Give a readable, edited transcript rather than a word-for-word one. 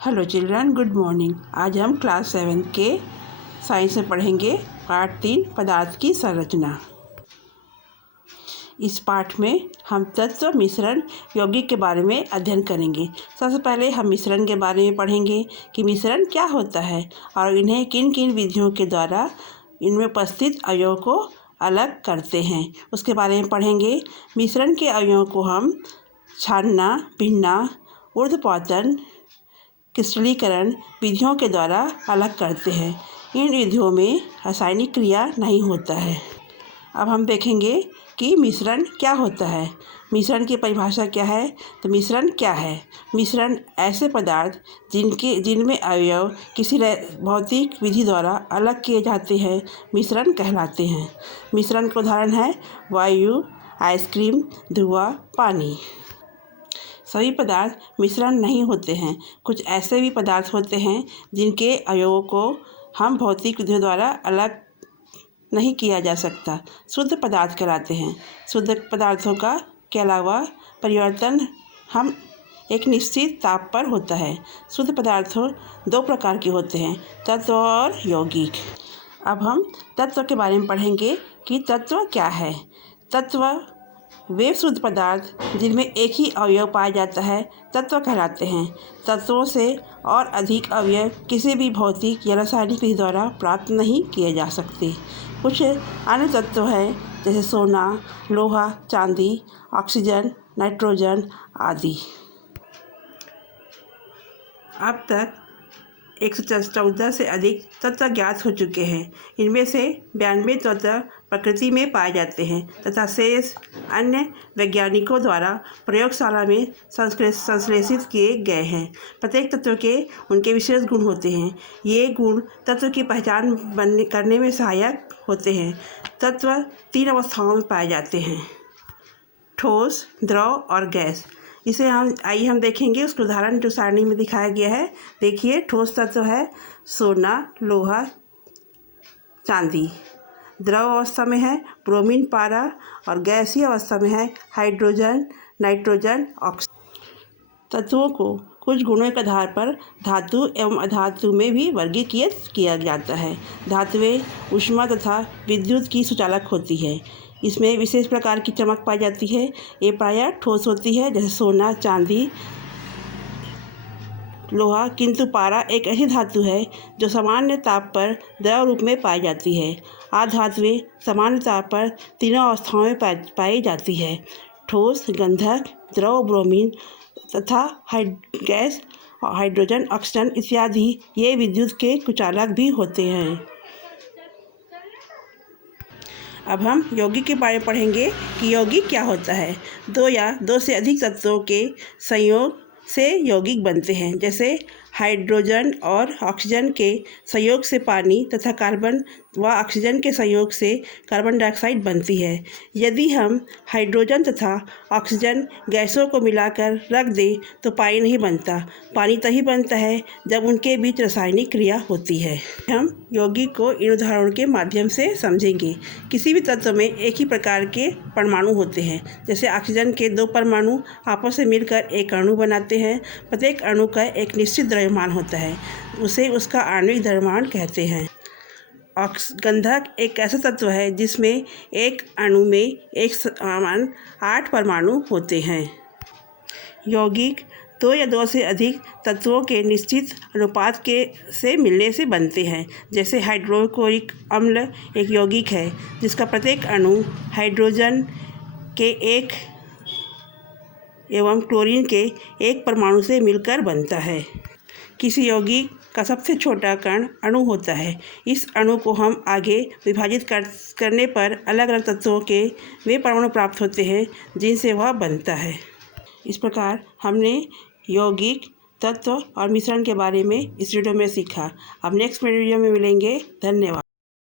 Hello children, good morning. आज हम class 7 के साइंस में पढ़ेंगे पार्ट 3 पदार्थ की संरचना। इस पाठ में हम तत्व मिश्रण यौगिक के बारे में अध्ययन करेंगे। सबसे पहले हम मिश्रण के बारे में पढ़ेंगे कि मिश्रण क्या होता है और इन्हें किन किन विधियों के द्वारा इनमें उपस्थित अवयवों को अलग करते हैं, उसके बारे में पढ़ेंगे। मिश्रण के अवयवों को हम छानना, पीसना, ऊर्ध्वपातन, क्रिस्टलीकरण विधियों के द्वारा अलग करते हैं। इन विधियों में रासायनिक क्रिया नहीं होता है। अब हम देखेंगे कि मिश्रण क्या होता है। मिश्रण की परिभाषा क्या है? तो मिश्रण क्या है? मिश्रण ऐसे पदार्थ जिनमें अवयव किसी भौतिक विधि द्वारा अलग किए जाते हैं मिश्रण कहलाते हैं। मिश्रण का उदाहरण है वायु, आइसक्रीम, धुआं, पानी। सभी पदार्थ मिश्रण नहीं होते हैं। कुछ ऐसे भी पदार्थ होते हैं जिनके अवयवों को हम भौतिक विधियों द्वारा अलग नहीं किया जा सकता, शुद्ध पदार्थ कहलाते हैं। शुद्ध पदार्थों के अलावा परिवर्तन हम एक निश्चित ताप पर होता है। शुद्ध पदार्थों दो प्रकार के होते हैं, तत्व और यौगिक। अब हम तत्व के बारे में पढ़ेंगे कि तत्व क्या है। तत्व वे शुद्ध पदार्थ जिनमें एक ही अवयव पाया जाता है तत्व कहलाते हैं। तत्वों से और अधिक अवयव किसी भी भौतिक या रासायनिक विधि द्वारा प्राप्त नहीं किए जा सकते। कुछ अन्य तत्व हैं जैसे सोना, लोहा, चांदी, ऑक्सीजन, नाइट्रोजन आदि। अब तक 114 से अधिक तत्व ज्ञात हो चुके हैं। इनमें से 92 तत्व प्रकृति में पाए जाते हैं तथा शेष अन्य वैज्ञानिकों द्वारा प्रयोगशाला में संश्लेषित किए गए हैं। प्रत्येक तत्व के उनके विशेष गुण होते हैं। ये गुण तत्व की पहचान करने में सहायक होते हैं। तत्व 3 अवस्थाओं में पाए जाते हैं: ठोस, द्रव और गैस। इसे हम देखेंगे उसका उदाहरण जो सारणी में दिखाया गया है। देखिए, ठोस तत्व है सोना, लोहा, चांदी। द्रव अवस्था में है ब्रोमीन, पारा, और गैसीय अवस्था में है हाइड्रोजन, नाइट्रोजन, ऑक्सीजन। तत्वों को कुछ गुणों के आधार पर धातु एवं अधातु में भी वर्गीकृत किया जाता है। धातुएं ऊष्मा तथा विद्युत की सुचालक होती है। इसमें विशेष प्रकार की चमक पाई जाती है। ये प्रायः ठोस होती है जैसे सोना, चांदी, लोहा, किंतु पारा एक ऐसी धातु है जो सामान्य ताप पर द्रव रूप में पाई जाती है। आधातुएं सामान्य ताप पर तीनों अवस्थाओं में पाई जाती है: ठोस, गंधक, द्रव ब्रोमीन तथा गैस हाइड्रोजन, ऑक्सीजन इत्यादि। ये विद्युत के कुचालक भी होते हैं। अब हम यौगिक के बारे में पढ़ेंगे कि यौगिक क्या होता है। 2 या 2 से अधिक तत्वों के संयोग से यौगिक बनते हैं। जैसे हाइड्रोजन और ऑक्सीजन के संयोग से पानी तथा कार्बन व ऑक्सीजन के संयोग से कार्बन डाइऑक्साइड बनती है। यदि हम हाइड्रोजन तथा ऑक्सीजन गैसों को मिलाकर रख दें तो पानी नहीं बनता। पानी तभी बनता है जब उनके बीच रासायनिक क्रिया होती है। हम यौगिक को इन उदाहरणों के माध्यम से समझेंगे। किसी भी तत्व में एक ही प्रकार के परमाणु होते हैं। जैसे ऑक्सीजन के 2 परमाणु आपस में मिलकर एक अणु बनाते हैं। प्रत्येक अणु का एक निश्चित द्रव्यमान होता है, उसे उसका आणविक द्रव्यमान कहते हैं। गंधक एक ऐसा तत्व है जिसमें एक अणु में एक समान 8 परमाणु होते हैं। यौगिक 2 या 2 से अधिक तत्वों के निश्चित अनुपात से मिलने से बनते हैं। जैसे हाइड्रोक्लोरिक अम्ल एक यौगिक है जिसका प्रत्येक अणु हाइड्रोजन के 1 एवं क्लोरीन के 1 परमाणु से मिलकर बनता है। किसी यौगिक का सबसे छोटा कण अणु होता है। इस अणु को हम आगे विभाजित करने पर अलग अलग तत्वों के वे परमाणु प्राप्त होते हैं जिनसे वह बनता है। इस प्रकार हमने यौगिक, तत्व और मिश्रण के बारे में इस वीडियो में सीखा। अब नेक्स्ट वीडियो में मिलेंगे। धन्यवाद।